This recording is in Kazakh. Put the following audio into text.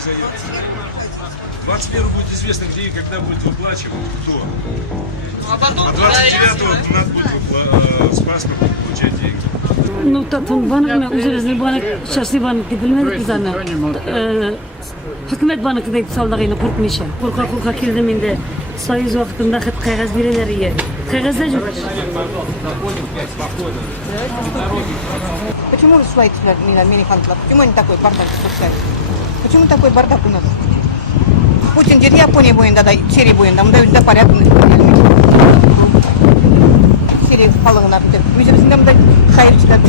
заявки. 21 будет известно, где и когда будет выплачивать, кто. А потом А 29-го надо будет с паспортом получать деньги. Ну, tatun bana üzerinize bana şahsi bana gidilmedi ki zaten. Hükümet bana kadar saldırıyla korkmuşa. Korka kildim indi. Sayız vaktinde hıt kağıt birileriye. Kağıt da yok. Почему свои мини-хантлов? Почему они такой бардак спускают? Почему такой бардак у нас? Путин дед Япония бойында да, Сирия бойында, мында өзінде порядок. Сирия халығына бүтіп. Өзіміздің мында хайырчылар